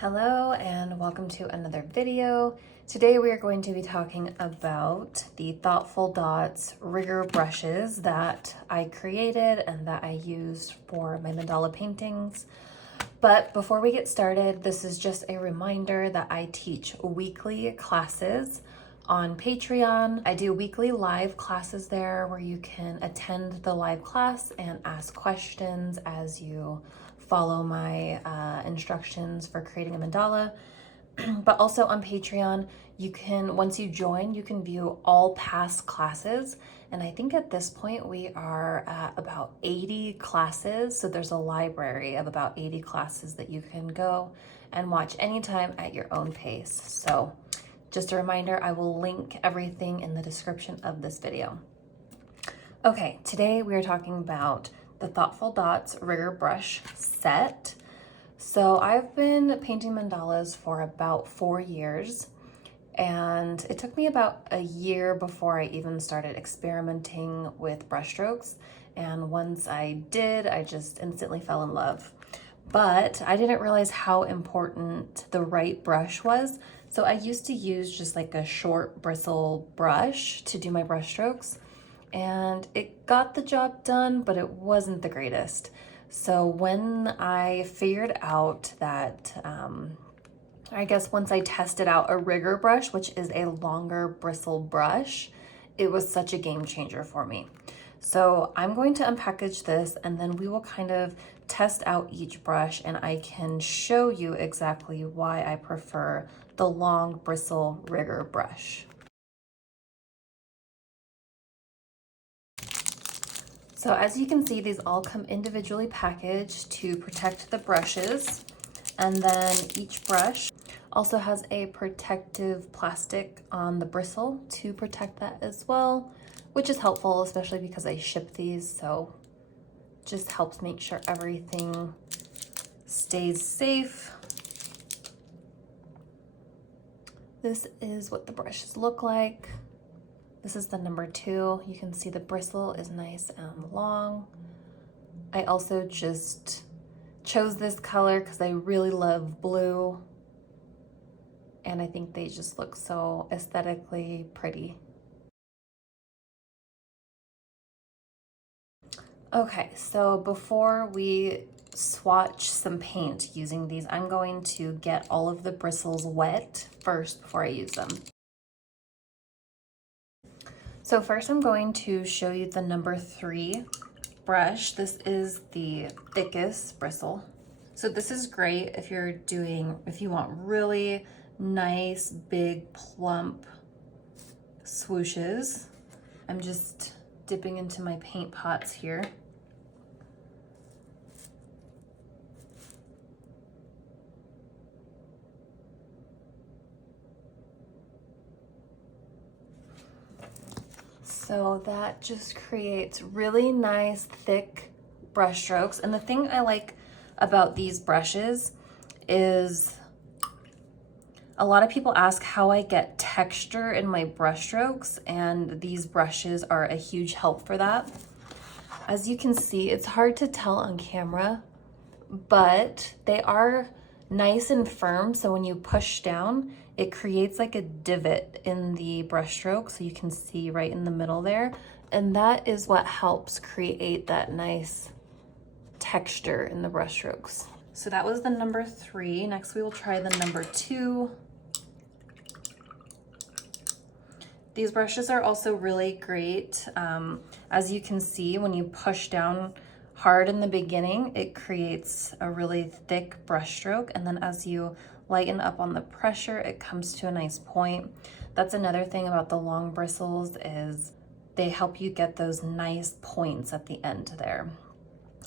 Hello and welcome to another video. Today we are going to be talking about the Thoughtful Dots rigger brushes that I created and that I used for my mandala paintings. But before we get started, this is just a reminder that I teach weekly classes on Patreon. I do weekly live classes there where you can attend the live class and ask questions as you follow my instructions for creating a mandala. But also on Patreon, you can, once you join, you can view all past classes. And I think at this point we are at about 80 classes. So there's a library of about 80 classes that you can go and watch anytime at your own pace. So just a reminder, I will link everything in the description of this video. Okay, today we are talking about the Thoughtful Dots rigger brush set. So I've been painting mandalas for about 4 years, and it took me about a year before I even started experimenting with brushstrokes. And once I did, I just instantly fell in love. But I didn't realize how important the right brush was. So I used to use just like a short bristle brush to do my brushstrokes, and it got the job done, but it wasn't the greatest. So when I figured out that, I guess once I tested out a rigger brush, which is a longer bristle brush, it was such a game changer for me. So I'm going to unpackage this and then we will kind of test out each brush and I can show you exactly why I prefer the long bristle rigger brush. So as you can see, these all come individually packaged to protect the brushes. And then each brush also has a protective plastic on the bristle to protect that as well, which is helpful, especially because I ship these. So just helps make sure everything stays safe. This is what the brushes look like. This is the number 2. You can see the bristle is nice and long. I also just chose this color because I really love blue. And I think they just look so aesthetically pretty. Okay, so before we swatch some paint using these, I'm going to get all of the bristles wet first before I use them. So first I'm going to show you the number 3 brush. This is the thickest bristle. So this is great if you want really nice, big, plump swooshes. I'm just dipping into my paint pots here. So that just creates really nice, thick brush strokes. And the thing I like about these brushes is a lot of people ask how I get texture in my brush strokes, and these brushes are a huge help for that. As you can see, it's hard to tell on camera, but they are nice and firm. So when you push down, it creates like a divot in the brush stroke. So you can see right in the middle there. And that is what helps create that nice texture in the brush strokes. So that was the number 3. Next we will try the number 2. These brushes are also really great. As you can see, when you push down hard in the beginning, it creates a really thick brush stroke. And then as you lighten up on the pressure, it comes to a nice point. That's another thing about the long bristles is they help you get those nice points at the end there.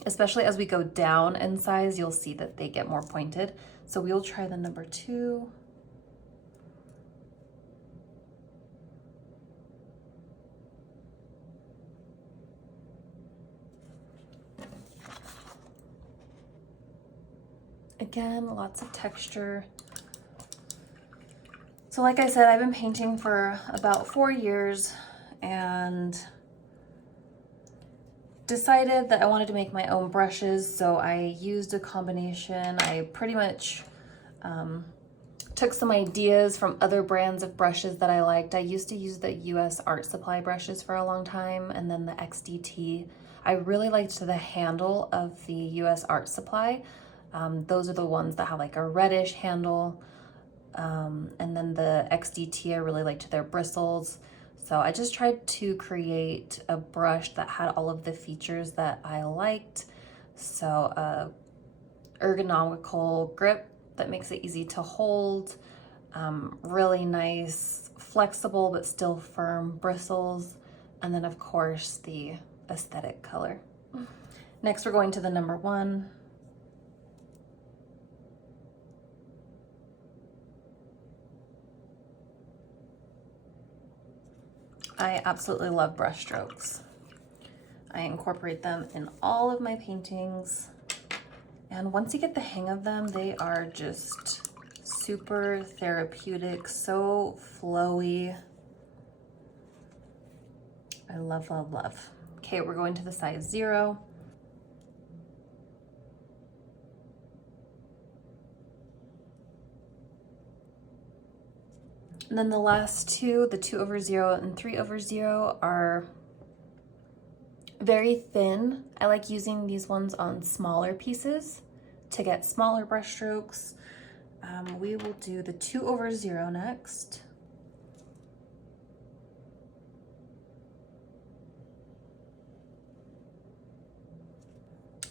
Especially as we go down in size, you'll see that they get more pointed. So we'll try the number 2. Again, lots of texture. So like I said, I've been painting for about 4 years and decided that I wanted to make my own brushes. So I used a combination. I pretty much Took some ideas from other brands of brushes that I liked. I used to use the US Art Supply brushes for a long time, and then the XDT. I really liked the handle of the US Art Supply. Those are the ones that have like a reddish handle. And then the XDT, I really liked their bristles. So I just tried to create a brush that had all of the features that I liked. So a ergonomical grip that makes it easy to hold, really nice, flexible but still firm bristles, and then of course the aesthetic color. Next we're going to the number 1. I absolutely love brush strokes. I incorporate them in all of my paintings, and once you get the hang of them, they are just super therapeutic, so flowy. I love, love, love. Okay, we're going to the size 0. And then the last two, the 2/0 and 3/0, are very thin. I like using these ones on smaller pieces to get smaller brush strokes. We will do the 2/0 next.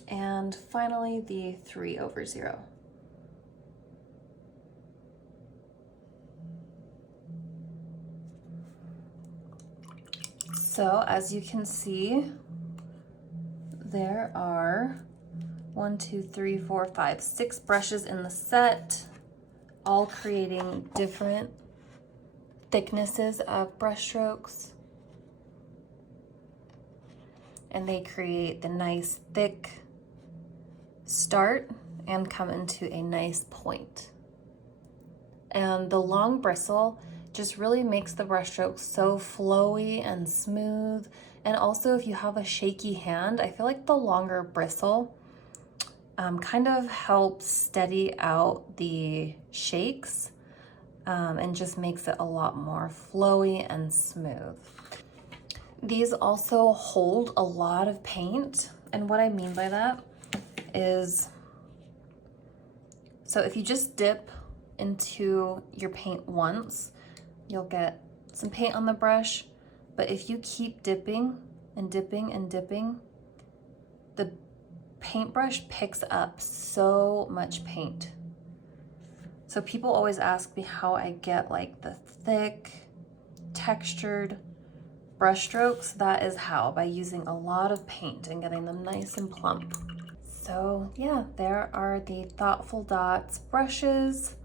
And finally the 3/0. So as you can see, there are 1, 2, 3, 4, 5, 6 brushes in the set, all creating different thicknesses of brush strokes. And they create the nice thick start and come into a nice point. And the long bristle just really makes the brush strokes so flowy and smooth. And also if you have a shaky hand, I feel like the longer bristle kind of helps steady out the shakes and just makes it a lot more flowy and smooth. These also hold a lot of paint, and what I mean by that is, so if you just dip into your paint once, you'll get some paint on the brush, but if you keep dipping and dipping and dipping, the paintbrush picks up so much paint. So people always ask me how I get like the thick, textured brush strokes. That is how, by using a lot of paint and getting them nice and plump. So yeah, there are the Thoughtful Dots brushes.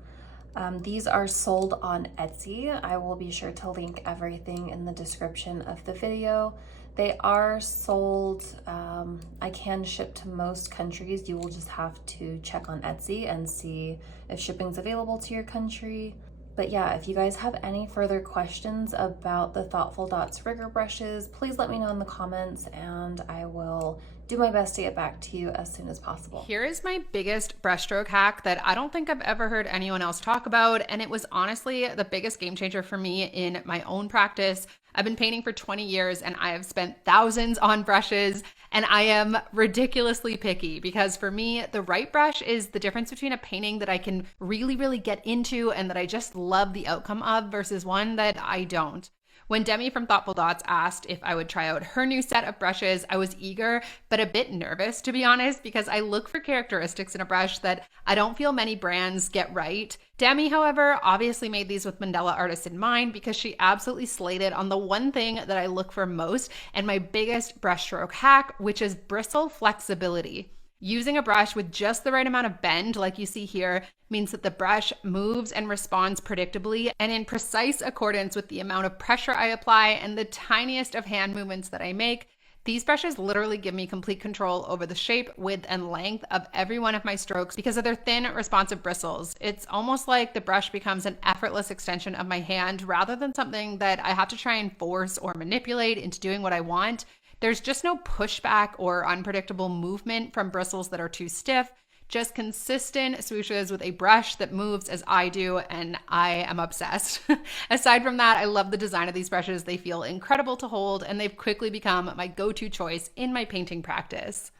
These are sold on Etsy. I will be sure to link everything in the description of the video. They are sold, I can ship to most countries. You will just have to check on Etsy and see if shipping's available to your country. But yeah, if you guys have any further questions about the Thoughtful Dots rigger brushes, please let me know in the comments and I will do my best to get back to you as soon as possible. Here is my biggest brushstroke hack that I don't think I've ever heard anyone else talk about, and it was honestly the biggest game changer for me in my own practice. I've been painting for 20 years and I have spent thousands on brushes, and I am ridiculously picky because for me, the right brush is the difference between a painting that I can really, really get into and that I just love the outcome of versus one that I don't. When Demi from Thoughtful Dots asked if I would try out her new set of brushes, I was eager, but a bit nervous, to be honest, because I look for characteristics in a brush that I don't feel many brands get right. Demi, however, obviously made these with Mandala artists in mind because she absolutely slayed it on the one thing that I look for most and my biggest brushstroke hack, which is bristle flexibility. Using a brush with just the right amount of bend, like you see here, means that the brush moves and responds predictably and in precise accordance with the amount of pressure I apply and the tiniest of hand movements that I make. These brushes literally give me complete control over the shape, width, and length of every one of my strokes because of their thin, responsive bristles. It's almost like the brush becomes an effortless extension of my hand rather than something that I have to try and force or manipulate into doing what I want. There's just no pushback or unpredictable movement from bristles that are too stiff. Just consistent swooshes with a brush that moves as I do, and I am obsessed. Aside from that, I love the design of these brushes. They feel incredible to hold, and they've quickly become my go-to choice in my painting practice.